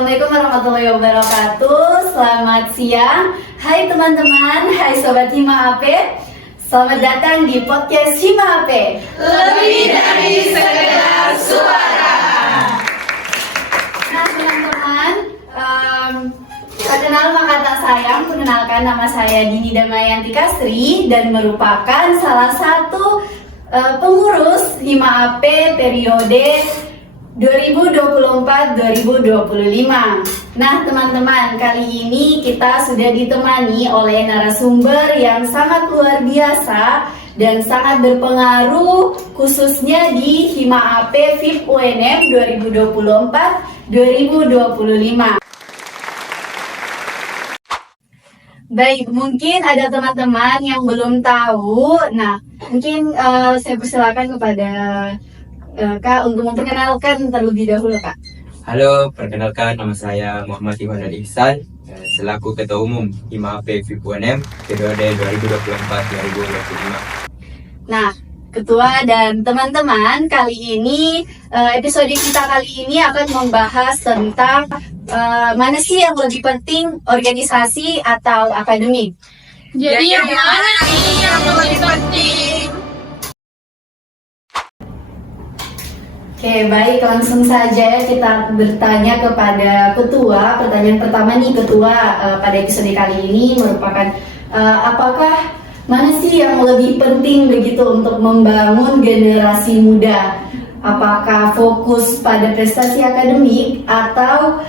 Assalamualaikum warahmatullahi wabarakatuh. Selamat siang. Hai teman-teman, hai Sobat Hima AP. Selamat datang di podcast Hima AP. Lebih dari sekedar suara. Nah teman-teman, perkenal maka tak sayang, perkenalkan nama saya Dini Damayanti Kasri dan merupakan salah satu pengurus Hima AP periode 2024-2025. Nah teman-teman, kali ini kita sudah ditemani oleh narasumber yang sangat luar biasa dan sangat berpengaruh khususnya di Hima AP FIP UNM 2024-2025. Baik, mungkin ada teman-teman yang belum tahu. Nah, mungkin saya persilakan kepada Kak untuk memperkenalkan terlebih dahulu, Kak. Halo, perkenalkan nama saya Muhammad Iwan Ihsan, selaku Ketua Umum Hima AP FIP UNM periode 2024-2025. Nah, Ketua dan teman-teman, kali ini episode kita kali ini akan membahas tentang mana sih yang lebih penting, organisasi atau akademik. Jadi yang mana nih yang lebih penting? Oke, baik, langsung saja kita bertanya kepada Ketua. Pertanyaan pertama nih Ketua, pada episode kali ini merupakan apakah mana sih yang lebih penting begitu untuk membangun generasi muda? Apakah fokus pada prestasi akademik atau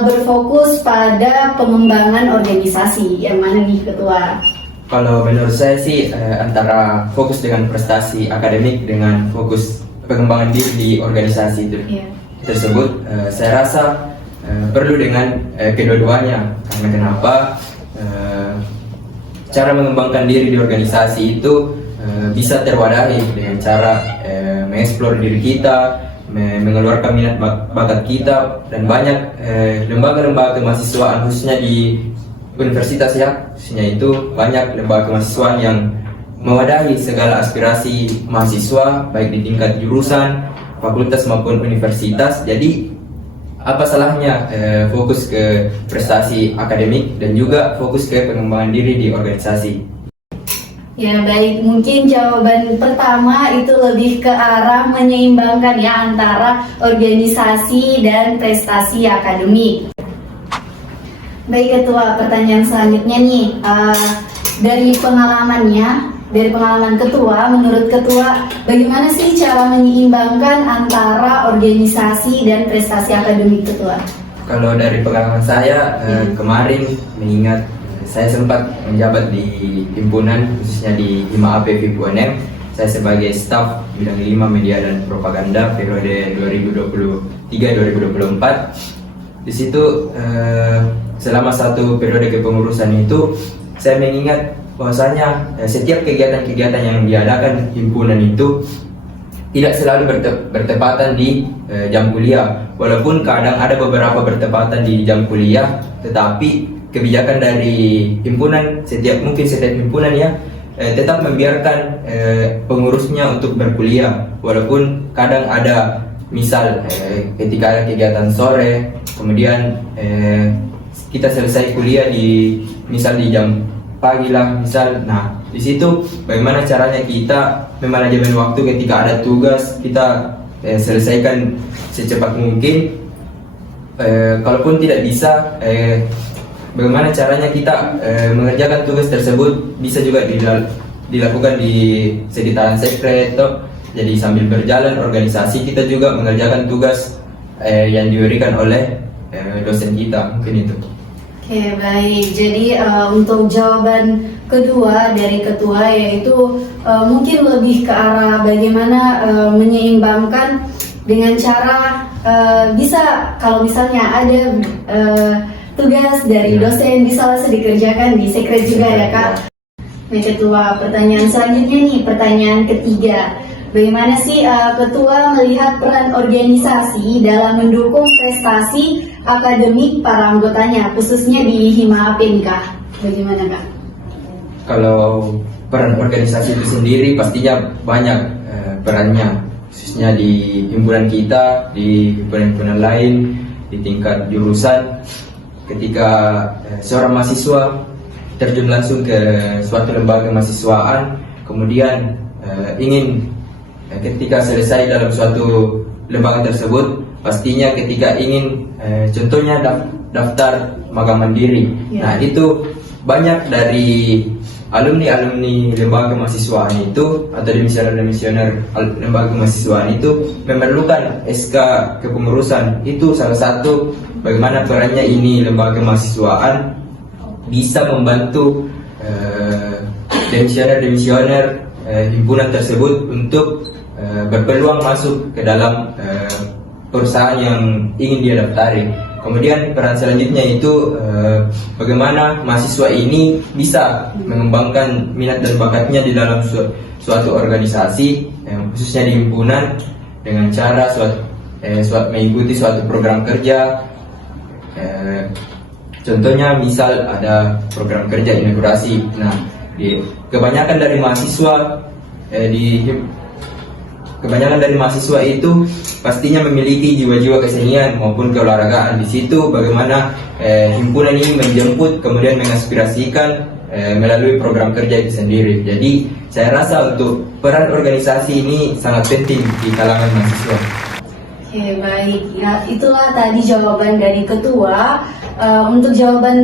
berfokus pada pengembangan organisasi? Yang mana nih Ketua? Kalau menurut saya sih antara fokus dengan prestasi akademik dengan fokus pengembangan diri di organisasi itu tersebut, saya rasa perlu dengan kedua-duanya. Karena kenapa? Cara mengembangkan diri di organisasi itu bisa terwadahi dengan cara mengeksplor diri kita, mengeluarkan minat bakat kita, dan banyak lembaga-lembaga kemahasiswaan khususnya di universitas ya, khususnya itu banyak lembaga kemahasiswaan yang mewadahi segala aspirasi mahasiswa baik di tingkat jurusan, fakultas maupun universitas. Jadi apa salahnya fokus ke prestasi akademik dan juga fokus ke pengembangan diri di organisasi. Ya baik, mungkin jawaban pertama itu lebih ke arah menyeimbangkan ya antara organisasi dan prestasi akademik. Baik Ketua, pertanyaan selanjutnya nih, dari pengalaman Ketua, menurut Ketua, bagaimana sih cara menyeimbangkan antara organisasi dan prestasi akademik Ketua? Kalau dari pengalaman saya, kemarin mengingat saya sempat menjabat di himpunan khususnya di Hima AP FIP UNM. Saya sebagai staf bidang 5 media dan propaganda periode 2023-2024. Di situ selama satu periode kepengurusan itu saya mengingat bahwasanya setiap kegiatan-kegiatan yang diadakan himpunan itu tidak selalu bertepatan di jam kuliah. Walaupun kadang ada beberapa bertepatan di jam kuliah, tetapi kebijakan dari himpunan, setiap himpunan ya tetap membiarkan pengurusnya untuk berkuliah. Walaupun kadang ada misal ketika ada kegiatan sore, kemudian kita selesai kuliah di jam pagi lah misal. Nah, di situ bagaimana caranya kita memanajemen waktu ketika ada tugas kita selesaikan secepat mungkin. Kalaupun tidak bisa, bagaimana caranya kita mengerjakan tugas tersebut bisa juga dilakukan di sekitaran sekret. Jadi sambil berjalan organisasi kita juga mengerjakan tugas yang diberikan oleh dosen kita, mungkin itu. Oke baik, jadi untuk jawaban kedua dari Ketua yaitu mungkin lebih ke arah bagaimana menyeimbangkan dengan cara bisa kalau misalnya ada tugas dari dosen bisa langsung dikerjakan di sekret juga ya Kak. Nah Ketua, pertanyaan selanjutnya nih, pertanyaan ketiga. Bagaimana sih Ketua melihat peran organisasi dalam mendukung prestasi akademik para anggotanya, khususnya di Hima AP nih Kak? Bagaimana Kak? Kalau peran organisasi itu sendiri pastinya banyak perannya, khususnya di himpunan kita, di himpunan-himpunan lain. di tingkat jurusan ketika seorang mahasiswa terjun langsung ke suatu lembaga mahasiswaan, kemudian ingin ketika selesai dalam suatu lembaga tersebut, pastinya ketika ingin contohnya daftar magang mandiri. Nah, itu banyak dari alumni lembaga mahasiswaan itu atau demisioner lembaga mahasiswaan itu memerlukan SK kepengurusan. Itu salah satu bagaimana perannya ini lembaga mahasiswaan bisa membantu demisioner himpunan tersebut untuk berpeluang masuk ke dalam perusahaan yang ingin dia daftari. Kemudian peran selanjutnya itu bagaimana mahasiswa ini bisa mengembangkan minat dan bakatnya di dalam suatu organisasi, khususnya di himpunan, dengan cara mengikuti suatu program kerja. Contohnya misal ada program kerja inaugurasi. Nah, kebanyakan dari mahasiswa itu pastinya memiliki jiwa-jiwa kesenian maupun keolahragaan. Di situ bagaimana himpunan ini menjemput kemudian mengaspirasikan melalui program kerja itu sendiri. Jadi saya rasa untuk peran organisasi ini sangat penting di kalangan mahasiswa. Oke, baik. Ya, itulah tadi jawaban dari ketua. Untuk jawaban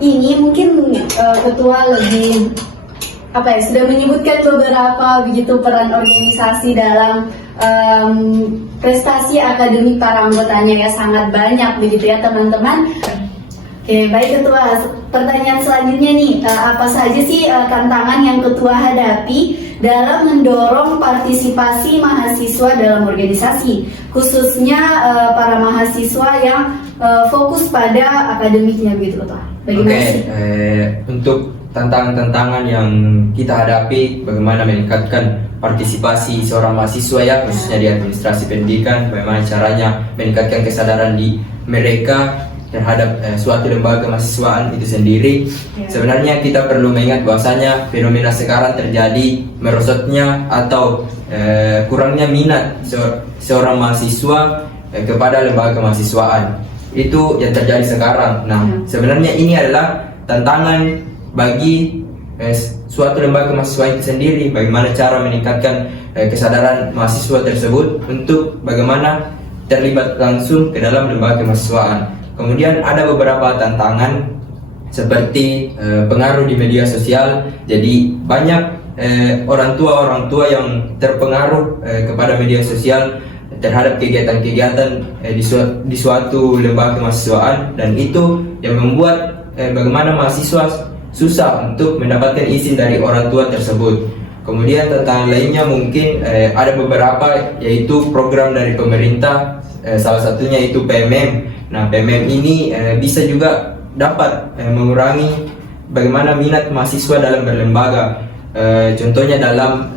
ini mungkin ketua lebih sudah menyebutkan beberapa begitu peran organisasi dalam prestasi akademik para anggotanya, ya sangat banyak begitu ya teman-teman. Oke, baik ketua. Pertanyaan selanjutnya nih, apa saja sih tantangan yang ketua hadapi dalam mendorong partisipasi mahasiswa dalam organisasi, khususnya para mahasiswa yang fokus pada akademiknya begitu ketua? Bagaimana sih? Untuk tantangan-tantangan yang kita hadapi, bagaimana meningkatkan partisipasi seorang mahasiswa ya, khususnya di administrasi pendidikan, bagaimana caranya meningkatkan kesadaran di mereka terhadap suatu lembaga mahasiswaan itu sendiri. Sebenarnya kita perlu mengingat bahwasanya fenomena sekarang terjadi merosotnya atau kurangnya minat seorang mahasiswa kepada lembaga mahasiswaan. Itu yang terjadi sekarang. Nah, sebenarnya ini adalah tantangan bagi suatu lembaga mahasiswa itu sendiri, bagaimana cara meningkatkan kesadaran mahasiswa tersebut untuk bagaimana terlibat langsung ke dalam lembaga mahasiswaan. Kemudian ada beberapa tantangan seperti pengaruh di media sosial. Jadi banyak orang tua yang terpengaruh kepada media sosial terhadap kegiatan-kegiatan di suatu lembaga mahasiswaan, dan itu yang membuat bagaimana mahasiswa susah untuk mendapatkan izin dari orang tua tersebut. Kemudian tantangan lainnya mungkin ada beberapa, yaitu program dari pemerintah, salah satunya itu PMM. Nah, PMM ini bisa juga dapat mengurangi bagaimana minat mahasiswa dalam berlembaga. Contohnya dalam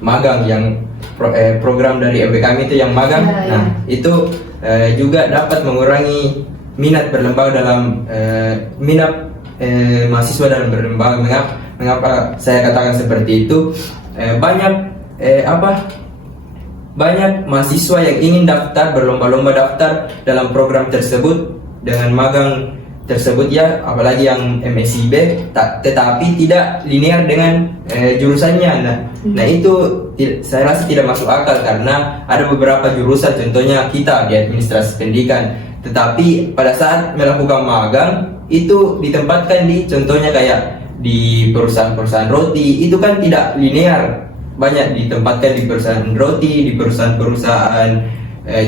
magang yang program dari MBKM itu yang magang. Nah, itu juga dapat mengurangi minat berlembaga dalam minat mahasiswa dalam berlembaga. Mengapa saya katakan seperti itu? Banyak mahasiswa yang ingin daftar, berlomba-lomba daftar dalam program tersebut dengan magang tersebut ya, apalagi yang MSIB, tetapi tidak linear dengan jurusannya. Nah itu saya rasa tidak masuk akal, karena ada beberapa jurusan, contohnya kita di administrasi pendidikan, tetapi pada saat melakukan magang itu ditempatkan di, contohnya kayak di perusahaan-perusahaan roti, itu kan tidak linear, banyak ditempatkan di perusahaan roti, di perusahaan-perusahaan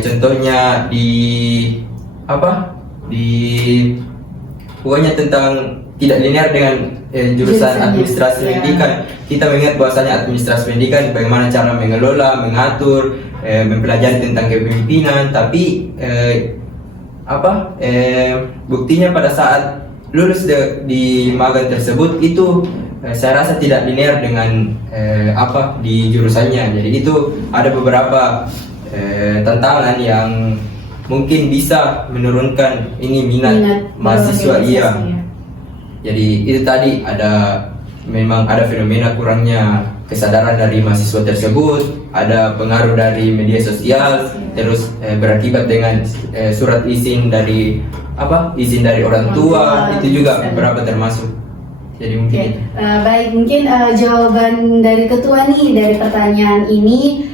contohnya pokoknya tentang tidak linear dengan jurusan administrasi pendidikan. Kita mengingat bahwasanya administrasi pendidikan bagaimana cara mengelola, mengatur, mempelajari tentang kepemimpinan, tapi buktinya pada saat lulus di magang tersebut itu saya rasa tidak linear dengan di jurusannya. Jadi itu ada beberapa tantangan yang mungkin bisa menurunkan ini minat mahasiswa. Iya. Jadi itu tadi memang ada fenomena kurangnya kesadaran dari mahasiswa tersebut, ada pengaruh dari media sosial, terus berakibat dengan surat izin dari izin dari orang tua, itu juga beberapa termasuk. Jadi mungkin itu. Baik, mungkin jawaban dari ketua nih dari pertanyaan ini,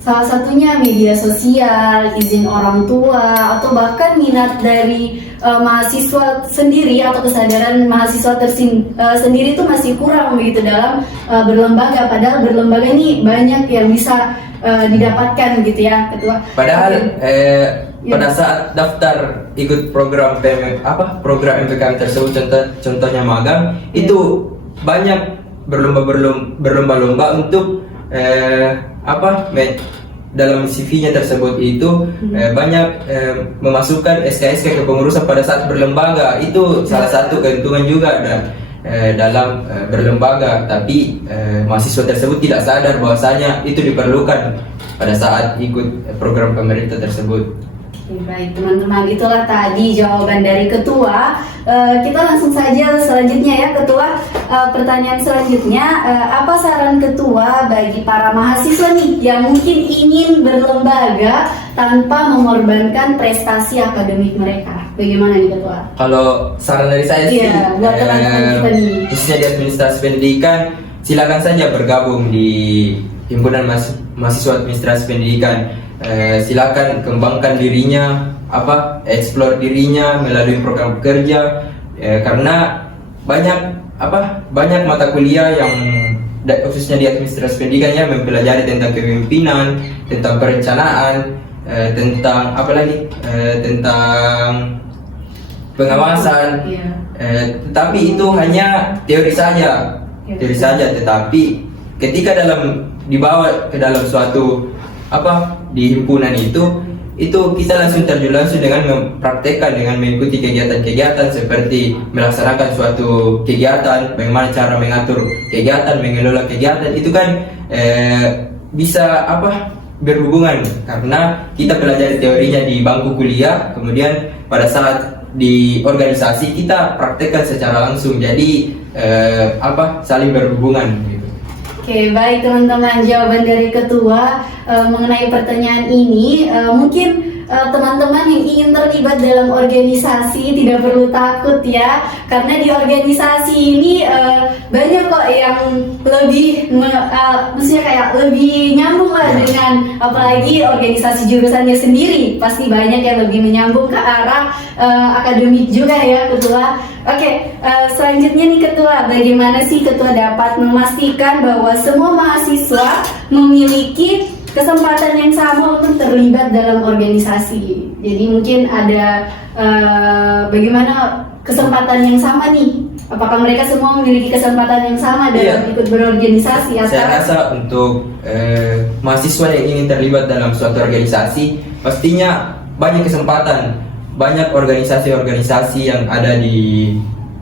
salah satunya media sosial, izin orang tua, atau bahkan minat dari mahasiswa sendiri atau kesadaran mahasiswa sendiri itu masih kurang begitu dalam berlembaga. Padahal berlembaga ini banyak yang bisa didapatkan gitu ya, ketua. Padahal pada saat daftar ikut program program MPKM tersebut, contohnya magang, itu banyak berlomba-lomba untuk dalam CV-nya tersebut itu banyak memasukkan SKSK kepengurusan pada saat berlembaga. Itu salah satu keuntungan juga dalam berlembaga, tapi mahasiswa tersebut tidak sadar bahwasanya itu diperlukan pada saat ikut program pemerintah tersebut. Oke, baik teman-teman, itulah tadi jawaban dari ketua. Kita langsung saja selanjutnya ya ketua. Pertanyaan selanjutnya, apa saran ketua bagi para mahasiswa nih yang mungkin ingin berlembaga tanpa mengorbankan prestasi akademik mereka? Bagaimana nih ketua? Kalau saran dari saya sih, buat teman-teman kita nih, khususnya di administrasi pendidikan, silakan saja bergabung di himpunan mahasiswa administrasi pendidikan. Silakan kembangkan dirinya, explore dirinya melalui program kerja, karena banyak mata kuliah yang khususnya di administrasi pendidikan ya mempelajari tentang kepemimpinan, tentang perencanaan, tentang tentang pengawasan. Tetapi itu hanya teori saja, tetapi ketika dibawa ke dalam suatu di himpunan itu kita langsung terjun langsung dengan mempraktekkan, dengan mengikuti kegiatan-kegiatan seperti melaksanakan suatu kegiatan, bagaimana cara mengatur kegiatan, mengelola kegiatan, itu kan bisa berhubungan, karena kita pelajari teorinya di bangku kuliah, kemudian pada saat di organisasi kita praktekkan secara langsung, jadi saling berhubungan gitu. Oke, baik teman-teman, jawaban dari ketua mengenai pertanyaan ini. Mungkin teman-teman yang ingin terlibat dalam organisasi tidak perlu takut ya, karena di organisasi ini banyak kok yang lebih maksudnya kayak lebih nyambung lah dengan, apalagi organisasi jurusannya sendiri pasti banyak yang lebih menyambung ke arah akademik juga ya ketua. Oke, selanjutnya nih ketua, bagaimana sih ketua dapat memastikan bahwa semua mahasiswa memiliki kesempatan yang sama untuk terlibat dalam organisasi? Jadi mungkin ada bagaimana kesempatan yang sama nih? Apakah mereka semua memiliki kesempatan yang sama dalam ikut berorganisasi? Saya rasa untuk mahasiswa yang ingin terlibat dalam suatu organisasi, pastinya banyak kesempatan, banyak organisasi-organisasi yang ada di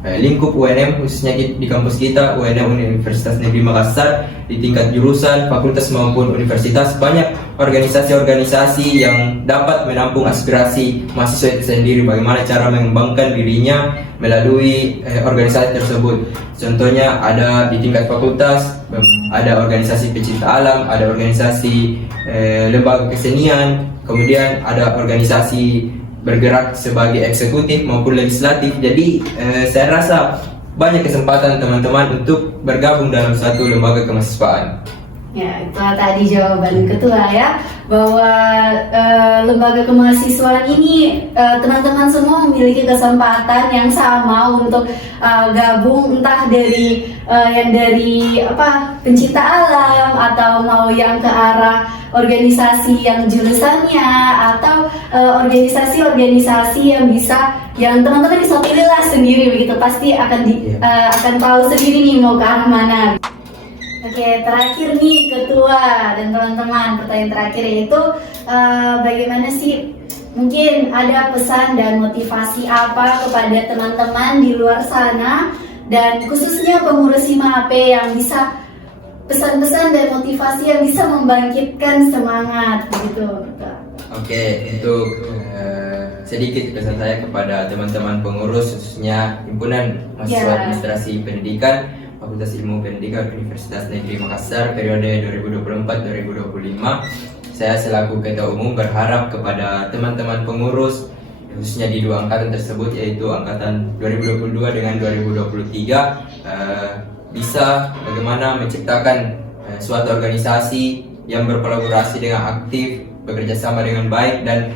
lingkup UNM, khususnya di kampus kita UNM Universitas Negeri Makassar, di tingkat jurusan, fakultas maupun universitas, banyak organisasi-organisasi yang dapat menampung aspirasi mahasiswa itu sendiri, bagaimana cara mengembangkan dirinya melalui organisasi tersebut. Contohnya ada di tingkat fakultas, ada organisasi pecinta alam, ada organisasi lembaga kesenian, kemudian ada organisasi bergerak sebagai eksekutif maupun legislatif. Jadi saya rasa banyak kesempatan teman-teman untuk bergabung dalam satu lembaga kemahasiswaan. Ya, itu tadi jawaban ketua ya, bahwa lembaga kemahasiswaan ini teman-teman semua memiliki kesempatan yang sama untuk gabung, entah dari yang dari pencinta alam, atau mau yang ke arah organisasi yang jurusannya, atau organisasi-organisasi yang teman-teman bisa pilih lah sendiri begitu, pasti akan tahu sendiri nih mau ke arah mana. Oke, terakhir nih ketua dan teman-teman, pertanyaan terakhir yaitu bagaimana sih, mungkin ada pesan dan motivasi apa kepada teman-teman di luar sana, dan khususnya pengurus HIMA AP yang bisa pesan-pesan dan motivasi yang bisa membangkitkan semangat begitu. Oke, untuk sedikit pesan saya kepada teman-teman pengurus, khususnya himpunan mahasiswa administrasi pendidikan Fakultas Ilmu Pendidikan Universitas Negeri Makassar periode 2024-2025. Saya selaku Ketua Umum berharap kepada teman-teman pengurus khususnya di dua angkatan tersebut, yaitu angkatan 2022 dengan 2023, bisa bagaimana menciptakan suatu organisasi yang berkolaborasi dengan aktif, bekerja sama dengan baik, dan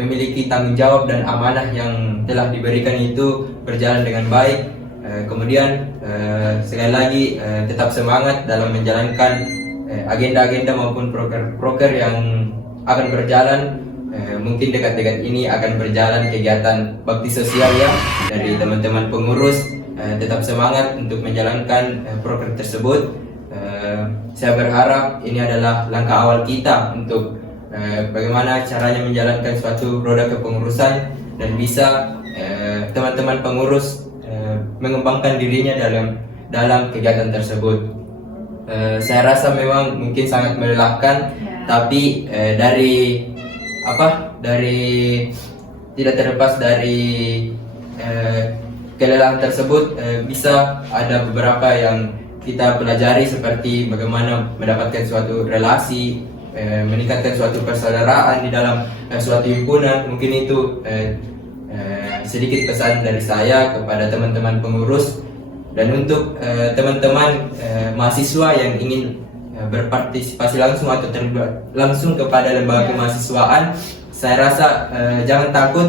memiliki tanggung jawab dan amanah yang telah diberikan itu berjalan dengan baik. Kemudian sekali lagi tetap semangat dalam menjalankan agenda-agenda maupun proker yang akan berjalan. Mungkin dekat-dekat ini akan berjalan kegiatan bakti sosial ya dari teman-teman pengurus. Tetap semangat untuk menjalankan proker tersebut. Saya berharap ini adalah langkah awal kita untuk bagaimana caranya menjalankan suatu roda kepengurusan, dan bisa teman-teman pengurus mengembangkan dirinya dalam kegiatan tersebut. Saya rasa memang mungkin sangat melelahkan, tapi dari tidak terlepas dari kelelahan tersebut, bisa ada beberapa yang kita pelajari, seperti bagaimana mendapatkan suatu relasi, meningkatkan suatu persaudaraan di dalam suatu himpunan. Mungkin itu sedikit pesan dari saya kepada teman-teman pengurus. Dan untuk teman-teman mahasiswa yang ingin berpartisipasi langsung atau terlibat langsung kepada lembaga kemahasiswaan, saya rasa jangan takut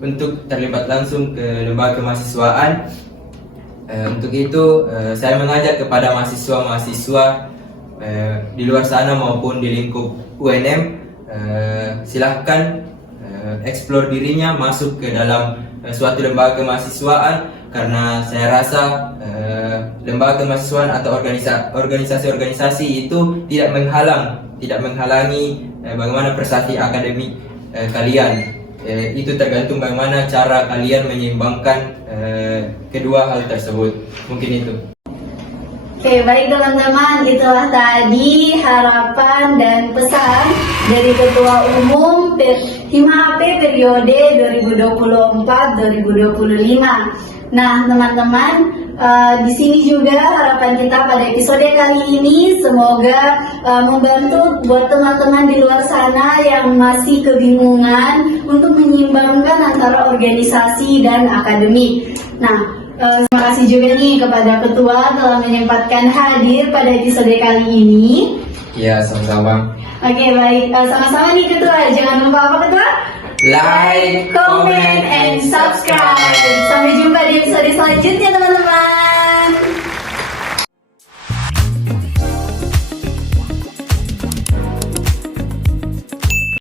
untuk terlibat langsung ke lembaga kemahasiswaan. Untuk itu saya mengajak kepada mahasiswa-mahasiswa di luar sana maupun di lingkup UNM, silahkan explore dirinya, masuk ke dalam suatu lembaga kemahasiswaan, karena saya rasa lembaga kemahasiswaan atau organisasi-organisasi itu tidak menghalangi bagaimana prestasi akademik kalian. Itu tergantung bagaimana cara kalian menyeimbangkan kedua hal tersebut. Mungkin itu. Oke, baik teman-teman, itulah tadi harapan dan pesan dari Ketua Umum HIMAP periode 2024-2025. Nah, teman-teman, di sini juga harapan kita pada episode kali ini semoga membantu buat teman-teman di luar sana yang masih kebingungan untuk menyeimbangkan antara organisasi dan akademik. Nah, terima kasih juga nih kepada Ketua telah menyempatkan hadir pada episode kali ini. Ya, sama-sama. Oke, baik. Sama-sama nih Ketua. Jangan lupa apa Ketua? Like, comment, and subscribe. Sampai jumpa di episode selanjutnya teman-teman.